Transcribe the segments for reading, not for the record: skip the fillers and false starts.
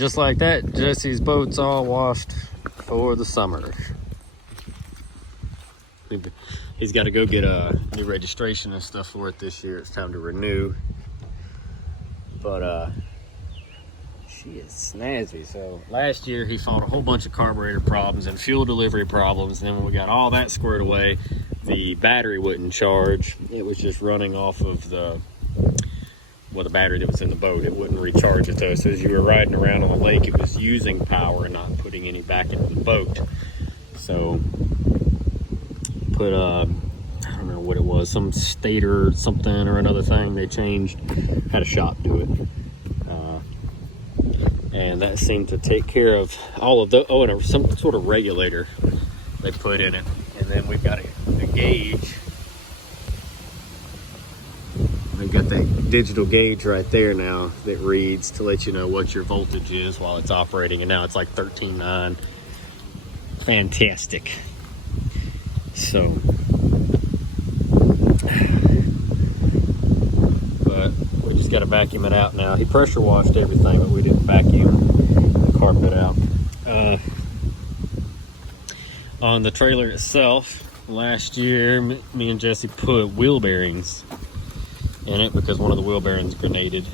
just like that, Jesse's boat's all washed for the summer. He's got to go get a new registration and stuff for it this year. It's time to renew. But she is snazzy. So last year he fought a whole bunch of carburetor problems and fuel delivery problems. And then when we got all that squared away, the battery wouldn't charge. It was just running off of the battery that was in the boat. It wouldn't recharge it though. So as you were riding around on the lake, it was using power and not putting any back into the boat. So put I don't know what it was, some stator something or another thing they changed, had a shop do it. And that seemed to take care of all of the, oh, and some sort of regulator they put in it. And then we've got a gauge. We've got that digital gauge right there now that reads to let you know what your voltage is while it's operating. And now it's like 13.9. Fantastic. So, but we just got to vacuum it out now. He pressure washed everything, but we didn't vacuum the carpet out. On the trailer itself, last year, me and Jesse put wheel bearings in it because one of the wheel bearings grenaded.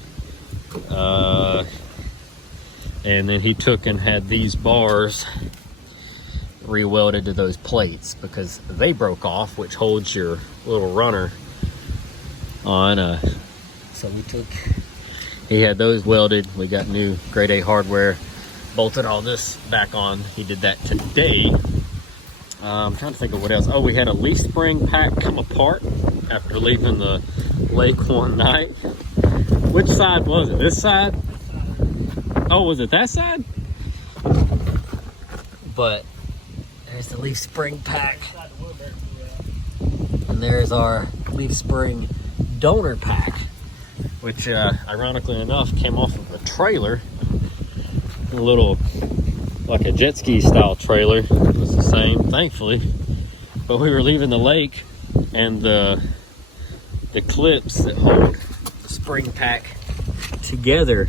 And then he took and had these bars re-welded to those plates because they broke off, which holds your little runner on. So he had those welded. We got new grade A hardware, bolted all this back on. He did that today. I'm trying to think of what else. Oh, we had a leaf spring pack come apart after leaving the lake one night. Which side was it? This side? Oh, was it that side? But there's the leaf spring pack. And there's our leaf spring donor pack, which ironically enough came off of a trailer. A little, like a jet ski style trailer. It was the same, thankfully. But we were leaving the lake and the clips that hold the spring pack together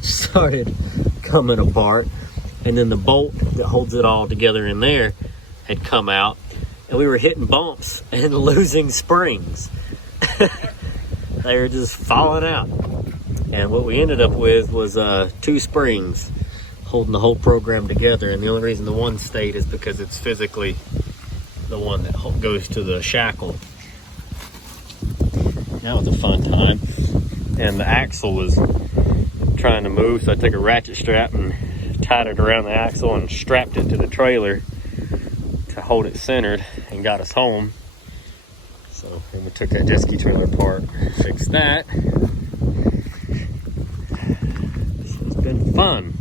started coming apart. And then the bolt that holds it all together in there had come out, and we were hitting bumps and losing springs. They were just falling out. And what we ended up with was 2 springs holding the whole program together. And the only reason the one stayed is because it's physically the one that goes to the shackle. That was a fun time. And the axle was trying to move, so I took a ratchet strap and tied it around the axle and strapped it to the trailer to hold it centered and got us home. So then we took that jet ski trailer apart, fixed that. It's been fun.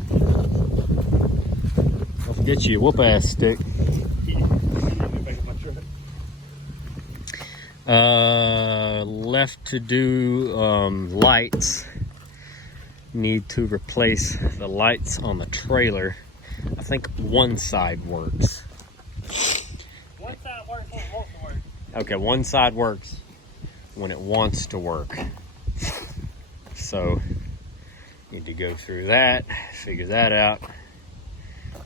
Don't forget your whoop ass stick. Left to do lights. Need to replace the lights on the trailer. I think one side works. One side works when it wants to work. Okay, one side works when it wants to work. So, need to go through that, figure that out.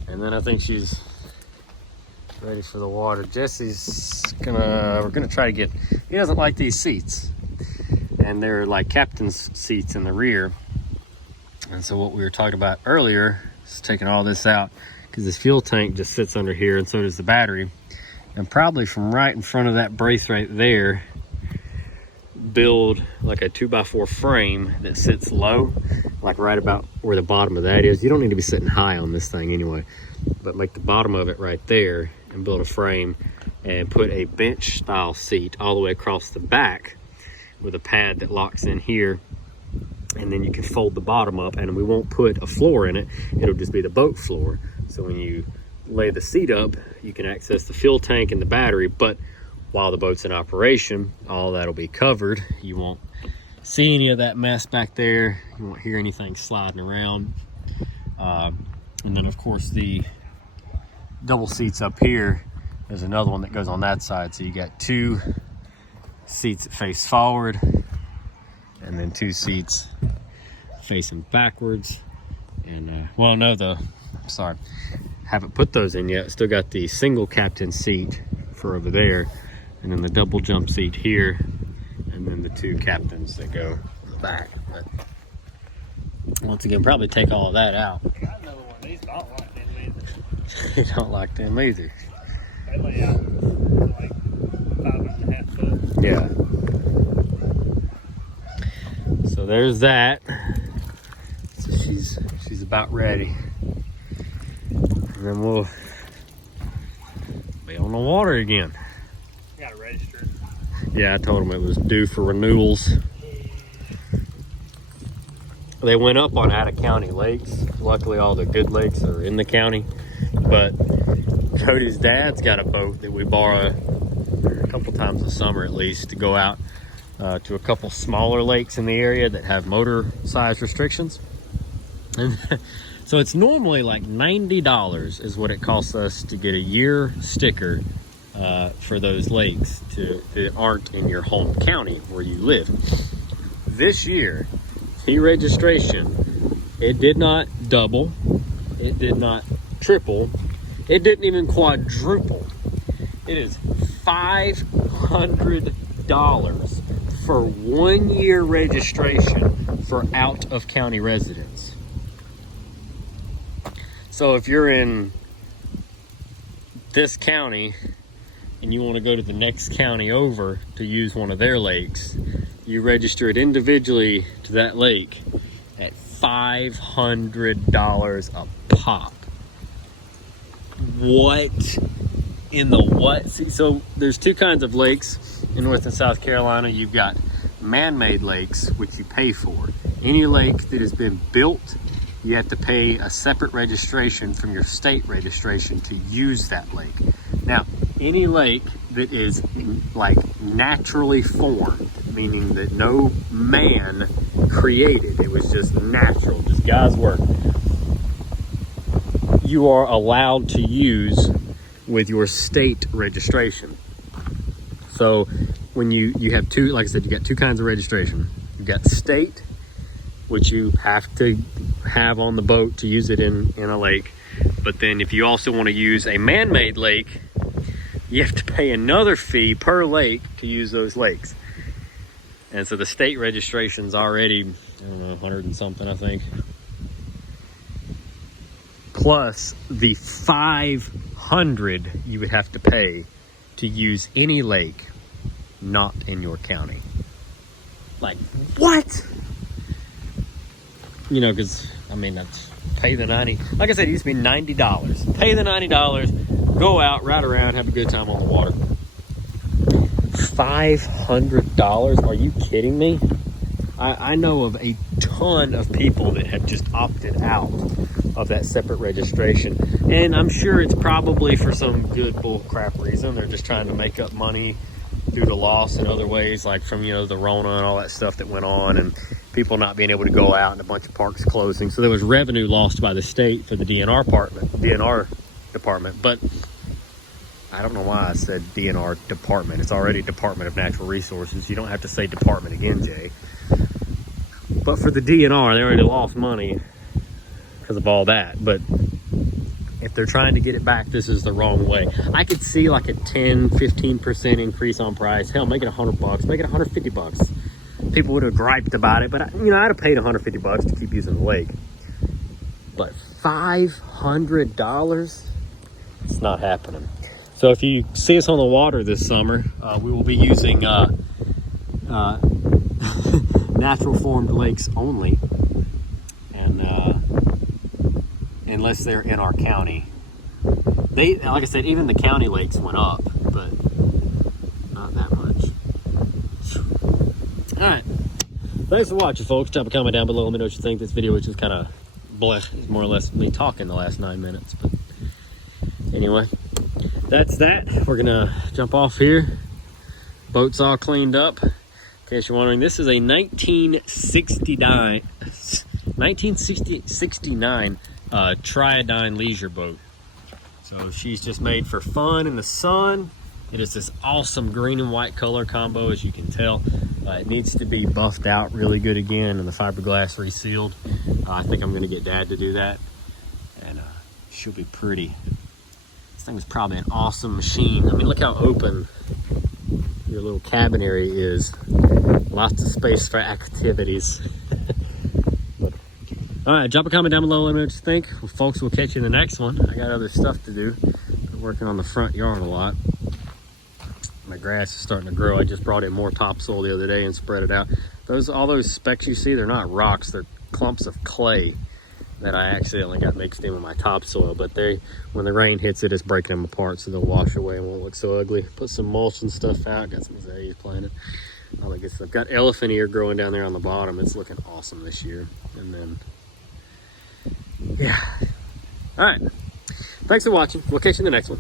And then I think she's ready for the water. Jesse's we're gonna try to get, he doesn't like these seats. And they're like captain's seats in the rear. And so what we were talking about earlier is taking all this out because this fuel tank just sits under here, and so does the battery. And probably from right in front of that brace right there, build like a 2x4 frame that sits low, like right about where the bottom of that is. You don't need to be sitting high on this thing anyway, but make the bottom of it right there and build a frame and put a bench style seat all the way across the back with a pad that locks in here. And then you can fold the bottom up, and we won't put a floor in it. It'll just be the boat floor. So when you lay the seat up, you can access the fuel tank and the battery, but while the boat's in operation, all that'll be covered. You won't see any of that mess back there. You won't hear anything sliding around. And then of course the double seats up here, there's another one that goes on that side. So you got 2 seats that face forward, and then 2 seats facing backwards. And well, no, sorry, haven't put those in yet. Still got the single captain seat for over there, and then the double jump seat here, and then the 2 captains that go in the back. But once again, probably take all of that out. I got another one. These don't like them either. You don't like them either. They lay out like 5.5 foot. Yeah. So there's that. So she's about ready. And then we'll be on the water again. You gotta register. Yeah, I told them it was due for renewals. They went up on out-of-county lakes. Luckily, all the good lakes are in the county. But Cody's dad's got a boat that we borrow a couple times a summer at least to go out to a couple smaller lakes in the area that have motor size restrictions. And so it's normally like $90 is what it costs us to get a year sticker for those lakes that aren't in your home county where you live. This year, registration, it did not double, it did not triple, it didn't even quadruple. It is $500 for 1 year registration for out of county residents. So if you're in this county and you want to go to the next county over to use one of their lakes, you register it individually to that lake at $500 a pop. What in the what? See, so there's 2 kinds of lakes in North and South Carolina. You've got man-made lakes, which you pay for. Any lake that has been built, you have to pay a separate registration from your state registration to use that lake. Now, any lake that is like naturally formed, meaning that no man created, it was just natural, just God's work, you are allowed to use with your state registration. So when you have 2, like I said, you got 2 kinds of registration. You've got state, which you have to have on the boat to use it in a lake. But then if you also want to use a man-made lake, you have to pay another fee per lake to use those lakes. And so the state registration's already, I don't know, 100 and something, I think. Plus the $500 you would have to pay to use any lake not in your county. Like, what? You know, because, I mean, that's pay the 90. Like I said, it used to be $90. Pay the $90, go out, ride around, have a good time on the water. $500? Are you kidding me? I know of a ton of people that have just opted out of that separate registration. And I'm sure it's probably for some good bull crap reason. They're just trying to make up money due to loss in other ways, like from, you know, the Rona and all that stuff that went on, and people not being able to go out and a bunch of parks closing. So there was revenue lost by the state for the DNR department. But I don't know why I said DNR department. It's already Department of Natural Resources. You don't have to say department again, Jay. But for the DNR, they already lost money because of all that. But if they're trying to get it back, this is the wrong way. I could see like a 10-15% increase on price. Hell, make it $100, make it $150. People would have griped about it, but you know, I'd have paid $150 to keep using the lake. But $500? It's not happening. So if you see us on the water this summer, we will be using natural formed lakes only, and unless they're in our county. Like I said, even the county lakes went up, but not that much. All right, thanks for watching, folks. Drop a comment down below. Let me know what you think. This video was just kind of bleh, more or less me talking the last 9 minutes, but anyway, that's that. We're gonna jump off here. Boat's all cleaned up. In case you're wondering, this is a 1969 Triadyne leisure boat. So she's just made for fun in the sun, It is this awesome green and white color combo, as you can tell. It needs to be buffed out really good again and the fiberglass resealed. I think I'm gonna get Dad to do that, and she'll be pretty. This thing is probably an awesome machine. I mean, look how open your little cabin area is. Lots of space for activities. All right, drop a comment down below. Let me know what you think. Well, folks, we'll catch you in the next one. I got other stuff to do. Been working on the front yard a lot. My grass is starting to grow. I just brought in more topsoil the other day and spread it out. All those specks you see, they're not rocks. They're clumps of clay that I accidentally got mixed in with my topsoil. But when the rain hits it, it's breaking them apart, so they'll wash away and won't look so ugly. Put some mulch and stuff out. Got some azaleas planted. All that good stuff. Got elephant ear growing down there on the bottom. It's looking awesome this year. And then, yeah. All right. Thanks for watching. We'll catch you in the next one.